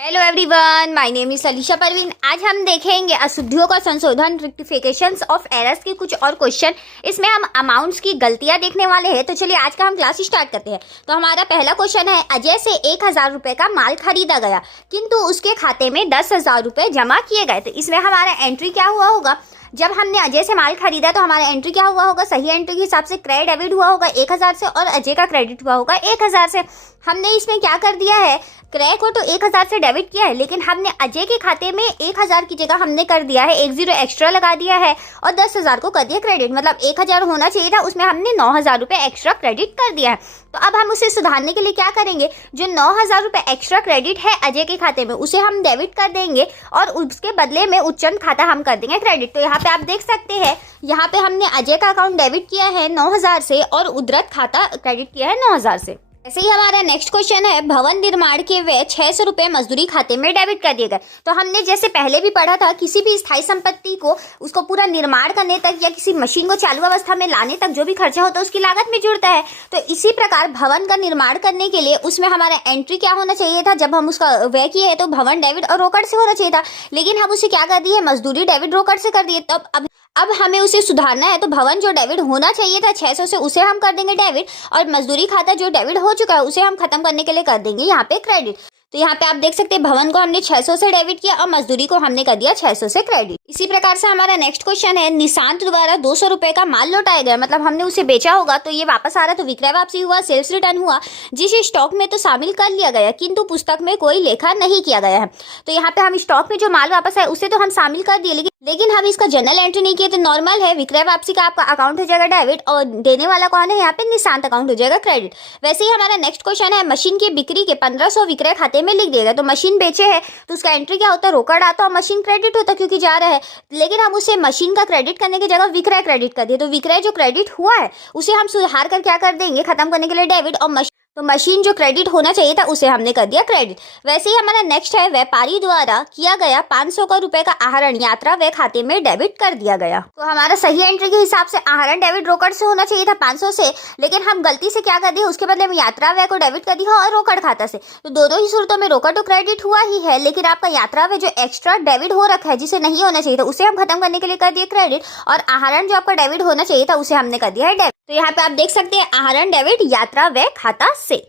Hello everyone, my name is Alisha Parveen. आज हम देखेंगे अशुद्धियों का संशोधन, रेक्टिफिकेशंस ऑफ एरर्स के कुछ और क्वेश्चन। इसमें हम अमाउंट्स की गलतियां देखने वाले हैं। तो चलिए आज का हम क्लास स्टार्ट करते हैं। तो हमारा पहला क्वेश्चन है, अजय से 1000 रुपये का माल खरीदा गया किंतु उसके खाते में 10,000 रुपये जमा किए गए। तो इसमें हमारा एंट्री क्या हुआ होगा? जब हमने अजय से माल खरीदा तो हमारा एंट्री क्या हुआ होगा? सही एंट्री के हिसाब से क्रय डेबिट हुआ होगा 1000 से और अजय का क्रेडिट हुआ होगा 1000 से। हमने इसमें क्या कर दिया है, क्रय को तो 1000 से डेबिट किया है, लेकिन हमने अजय के खाते में 1000 की जगह हमने कर दिया है 10 एक्स्ट्रा लगा दिया है और 10,000 को कर दिया क्रेडिट। मतलब 1000 होना चाहिए था, उसमें हमने 9000 रुपये एक्स्ट्रा क्रेडिट कर दिया है। तो अब हम उसे सुधारने के लिए क्या करेंगे, जो 9000 रुपये एक्स्ट्रा क्रेडिट है अजय के खाते में उसे हम डेबिट कर देंगे और उसके बदले में उच्चन खाता हम कर देंगे क्रेडिट। तो यहाँ पे आप देख सकते हैं, यहाँ पे हमने अजय का अकाउंट डेबिट किया है 9000 से और उद्रत खाता क्रेडिट किया है 9000 से। ऐसे ही हमारा नेक्स्ट क्वेश्चन है, भवन निर्माण के व्यय 600 रुपये मजदूरी खाते में डेबिट कर दिए गए। तो हमने जैसे पहले भी पढ़ा था, किसी भी स्थायी संपत्ति को उसको पूरा निर्माण करने तक या किसी मशीन को चालू अवस्था में लाने तक जो भी खर्चा होता है उसकी लागत में जुड़ता है। तो इसी प्रकार भवन का निर्माण करने के लिए उसमें हमारा एंट्री क्या होना चाहिए था? जब हम उसका व्यय किए है तो भवन डेबिट और रोकड़ से होना चाहिए था, लेकिन हम उसे क्या कर दिए, मजदूरी डेबिट रोकड़ से कर दिए। तब अब हमें उसे सुधारना है। तो भवन जो डेबिट होना चाहिए था 600 से, उसे हम कर देंगे डेबिट और मजदूरी खाता जो डेबिट हो चुका है उसे हम खत्म करने के लिए कर देंगे यहाँ पे क्रेडिट। तो यहाँ पे आप देख सकते हैं, भवन को हमने 600 से डेबिट किया और मजदूरी को हमने कर दिया 600 से क्रेडिट। इसी प्रकार से हमारा नेक्स्ट क्वेश्चन है, निशांत द्वारा 200 रुपये का माल लौटाया गया। मतलब हमने उसे बेचा होगा तो ये वापस आ रहा, तो विक्रय वापसी हुआ, सेल्स रिटर्न हुआ, जिसे स्टॉक में तो शामिल कर लिया गया किंतु पुस्तक में कोई लेखा नहीं किया गया है। तो यहाँ पे हम स्टॉक में जो माल वापस आया उसे तो हम शामिल कर दिए, लेकिन हम इसका जनरल एंट्री नहीं किए। तो नॉर्मल है, विक्रय वापसी का आपका अकाउंट हो जाएगा डेबिट और देने वाला कौन है, यहाँ पे निशांत अकाउंट हो जाएगा क्रेडिट। वैसे ही हमारा नेक्स्ट क्वेश्चन है, मशीन की बिक्री के 1500 विक्रय खाते में लिख दिएगा। तो मशीन बेचे है तो उसका एंट्री क्या होता है, रोकड़ आता और मशीन क्रेडिट होता क्योंकि जा रहा है, लेकिन हम उसे मशीन का क्रेडिट करने की जगह विक्रय क्रेडिट कर दिए। तो विक्रय जो क्रेडिट हुआ है उसे हम सुधार कर क्या कर देंगे, खत्म करने के लिए डेबिट, और मशीन जो क्रेडिट होना चाहिए था उसे हमने कर दिया क्रेडिट। वैसे ही हमारा नेक्स्ट है, व्यापारी द्वारा किया गया 500 रुपए का आहरण यात्रा व्यय खाते में डेबिट कर दिया गया। तो हमारा सही एंट्री के हिसाब से आहरण डेबिट रोकड़ से होना चाहिए था 500 से, लेकिन हम गलती से क्या कर दिए, उसके बदले में यात्रा व्यय को डेबिट कर दिया और रोकड़ खाता से। तो दोनों ही सूरतों में रोकड़ तो क्रेडिट हुआ ही है, लेकिन आपका यात्रा व्यय जो एक्स्ट्रा डेबिट हो रखा है जिसे नहीं होना चाहिए था उसे हम खत्म करने के लिए कर दिए क्रेडिट, और आहरण जो आपका डेबिट होना चाहिए था उसे हमने कर दिया है डेबिट। तो यहाँ पे आप देख सकते हैं, आहरण डेबिट यात्रा व्यय खाता से।